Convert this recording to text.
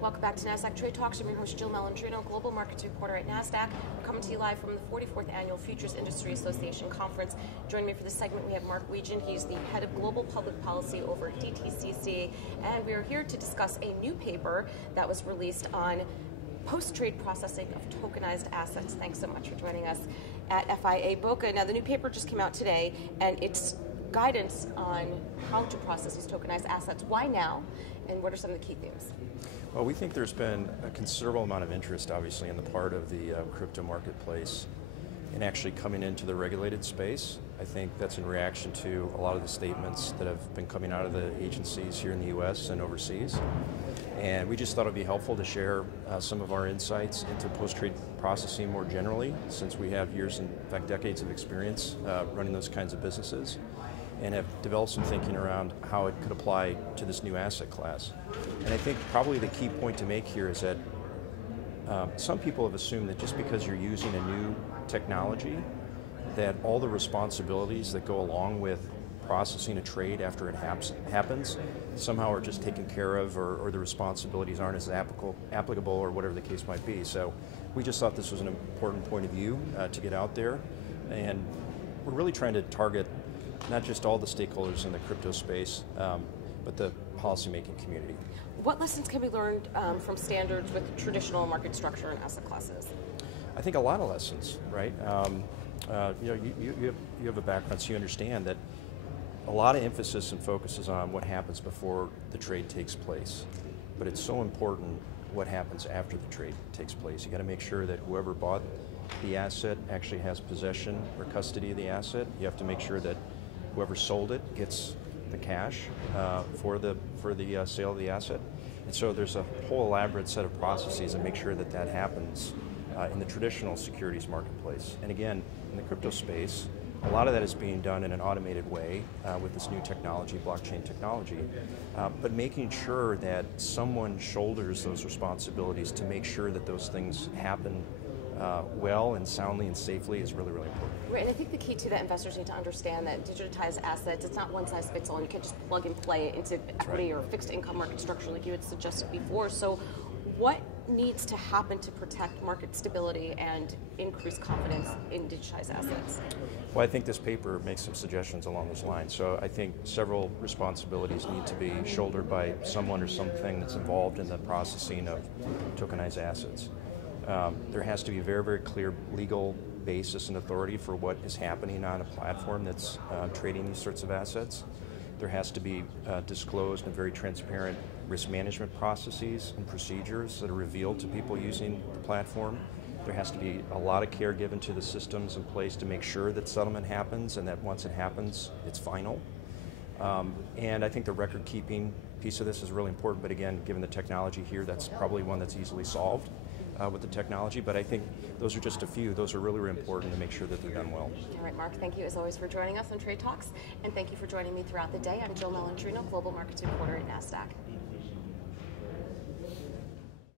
Welcome back to Nasdaq Trade Talks. I'm your host, Jill Malandrino, Global Markets Reporter at Nasdaq. We're coming to you live from the 44th Annual Futures Industry Association Conference. Joining me for this segment, we have Mark Wiegand. He's the head of Global Public Policy over at DTCC, and we are here to discuss a new paper that was released on post-trade processing of tokenized assets. Thanks so much for joining us at FIA Boca. Now, the new paper just came out today, and it's guidance on how to process these tokenized assets. Why now, and what are some of the key themes? Well, we think there's been a considerable amount of interest, obviously, on the part of the crypto marketplace in actually coming into the regulated space. I think that's in reaction to a lot of the statements that have been coming out of the agencies here in the US and overseas. And we just thought it would be helpful to share some of our insights into post-trade processing more generally, since we have years, in fact decades of experience running those kinds of businesses, and have developed some thinking around how it could apply to this new asset class. And I think probably the key point to make here is that some people have assumed that just because you're using a new technology, that all the responsibilities that go along with processing a trade after it happens somehow are just taken care of, or the responsibilities aren't as applicable, or whatever the case might be. So we just thought this was an important point of view to get out there, and we're really trying to target not just all the stakeholders in the crypto space, but the policymaking community. What lessons can be learned from standards with traditional market structure and asset classes? I think a lot of lessons, right? You have a background, so you understand that a lot of emphasis and focus is on what happens before the trade takes place. But it's so important what happens after the trade takes place. You got to make sure that whoever bought the asset actually has possession or custody of the asset. You have to make sure that whoever sold it gets the cash for the sale of the asset. And so there's a whole elaborate set of processes that make sure that that happens in the traditional securities marketplace. And again, in the crypto space, a lot of that is being done in an automated way with this new technology, blockchain technology, but making sure that someone shoulders those responsibilities to make sure that those things happen well and soundly and safely is really, really important. Right, and I think the key to that, investors need to understand that digitized assets, it's not one size fits all. You can't just plug and play it into equity or fixed income market structure like you had suggested before. So what needs to happen to protect market stability and increase confidence in digitized assets? Well, I think this paper makes some suggestions along those lines. So I think several responsibilities need to be shouldered by someone or something that's involved in the processing of tokenized assets. There has to be a very, very clear legal basis and authority for what is happening on a platform that's trading these sorts of assets. There has to be disclosed and very transparent risk management processes and procedures that are revealed to people using the platform. There has to be a lot of care given to the systems in place to make sure that settlement happens, and that once it happens, it's final. And I think the record keeping piece of this is really important, but again, given the technology here, that's probably one that's easily solved with the technology, but I think those are just a few. Those are really, really important to make sure that they're done well. All right, Mark, thank you as always for joining us on Trade Talks, and thank you for joining me throughout the day. I'm Jill Malandrino, Global Markets Reporter at Nasdaq.